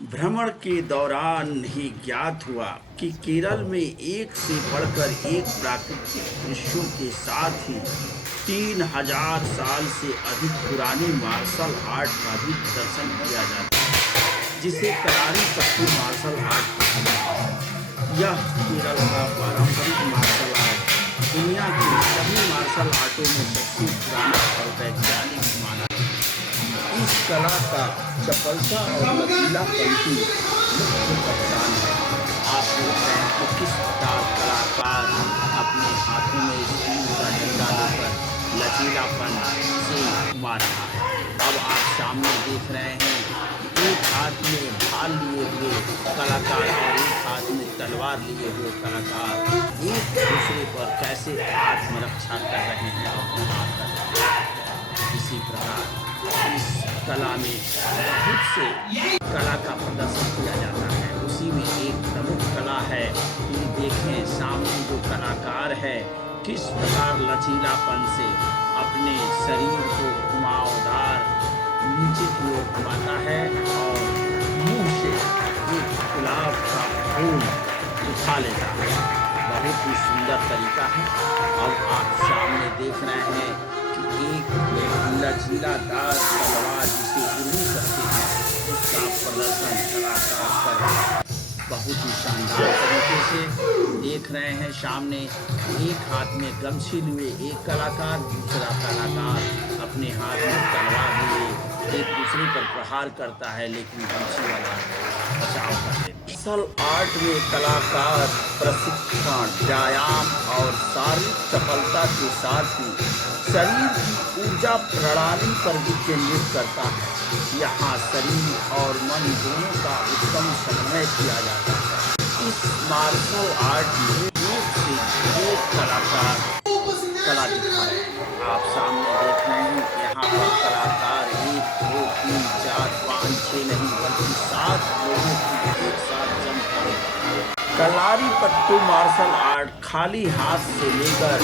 भ्रमण के दौरान ही ज्ञात हुआ कि केरल में एक से बढ़कर एक प्राकृतिक दृश्यों के साथ ही 3000 साल से अधिक पुरानी मार्शल आर्ट का भी प्रदर्शन किया जाता है, जिसे कलारी पट्टू मार्शल आर्ट कहा जाता है। यह केरल का पारंपरिक मार्शल आर्ट दुनिया की सभी मार्शल आर्टों में सबसे पुराना और वैज्ञानिक माना जाता है। इस कला का चपलता और लचीलापन की मुख्य पहचान है। आप देख रहे हैं कि किस प्रकार कलाकार अपने हाथों में स्टील का डंडा लेकर लचीलापन से घुमा रहा है। अब आप सामने देख रहे हैं कि एक हाथ में ढाल लिए हुए कलाकार और एक हाथ में तलवार लिए हुए कलाकार एक दूसरे पर कैसे आत्मरक्षा कर रहे हैं अपने हाथ का। इसी प्रकार इस कला में बहुत से कला का प्रदर्शन किया जाता है। उसी में एक प्रमुख कला है कि देखें सामने जो कलाकार है किस प्रकार लचीलापन से अपने शरीर को घुमावदार नीचे की ओर घुमाता है और मुंह से एक गुलाब का फूल उठा लेता है। बहुत ही सुंदर तरीका है। अब आप सामने देख रहे हैं कि एक लचीलादार तलवार जिसे उर्मी करते हैं उसका प्रदर्शन कलाकार कर रहे हैं। बहुत ही शानदार तरीके से देख रहे हैं सामने एक हाथ में गमछी लिए एक कलाकार, दूसरा कलाकार अपने हाथ में तलवार लिए एक दूसरे पर प्रहार करता है, लेकिन गमछी वाला बचाव कर लेता है। मार्शल आर्ट में कलाकार प्रशिक्षण, व्यायाम और शारीरिक चपलता के साथ ही शरीर की ऊर्जा प्रणाली पर भी केंद्रित करता है। यहाँ शरीर और मन दोनों का उत्तम समन्वय किया जाता है। इस मार्शल आर्ट में एक से एक कलाकार कला दिखा रहे हैं। आप सामने देख रहे हैं कि यहाँ पर कलाकार 1 2 3 4 5 6 नहीं बल्कि 7 लोगों की एक साथ जमकर कलारी पट्टू मार्शल आर्ट खाली हाथ से लेकर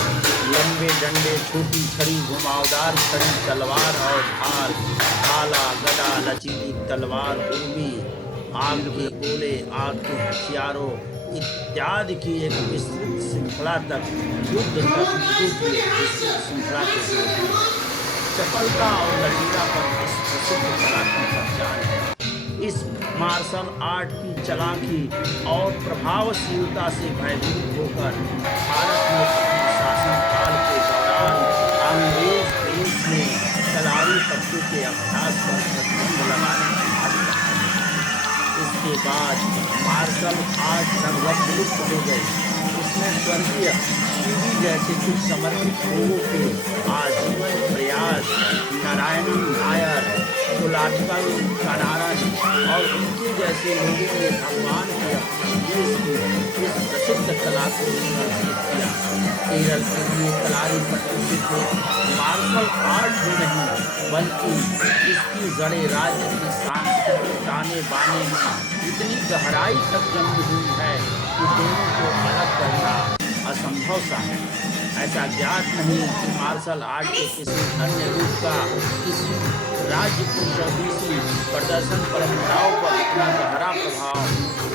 लंबे डंडे, छोटी छड़ी, घुमावदार छड़ी, तलवार और ढाल, भाला, गदा, लचीली तलवार, उर्मी, आग के गोले, आग के हथियारों इत्यादि की एक विस्तृत श्रृंखला तक युद्ध तक विस्तृत श्रृंखला के विरुद्ध चपलता और लचीलापन इस प्रसिद्ध कला की पहचान है। इस मार्शल आर्ट की चालाकी और प्रभावशीलता से भयभीत होकर भारत में अपने शासनकाल के दौरान अंग्रेज देश ने कलारी पट्टू के अभ्यास पर प्रतिबंध लगाने की बात की। इसके बाद मार्शल आर्ट लगभग विलुप्त हो गई। इसमें स्वर्गीय शिवी जैसे कुछ समर्पित लोगों के आजीवन प्रयास, नारायण नायर, कोलाटिकल कनारन और उनके जैसे लोगों ने भगवान के अपने देश की इस प्रसिद्ध कला को विकसित किया। केरल के लिए कलारी पट्टू सिर्फ मार्शल आर्ट ही नहीं बल्कि इसकी जड़ें राज्य की सांस्कृतिक ताने बाने में इतनी गहराई तक जमी हुई है कि दोनों को अलग करना असंभव सा है। ऐसा ज्ञात नहीं कि मार्शल आर्ट के किसी अन्य रूप का किसी राज्य की स्वदेशी प्रदर्शन परंपराओं पर इतना गहरा प्रभाव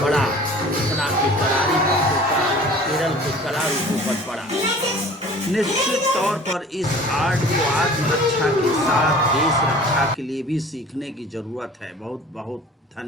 पड़ा जितना कि कलारी पट्टू का केरल के कला रूपों पर पड़ा। निश्चित तौर पर इस आर्ट को आत्मरक्षा के साथ देश रक्षा के लिए भी सीखने की जरूरत है। बहुत बहुत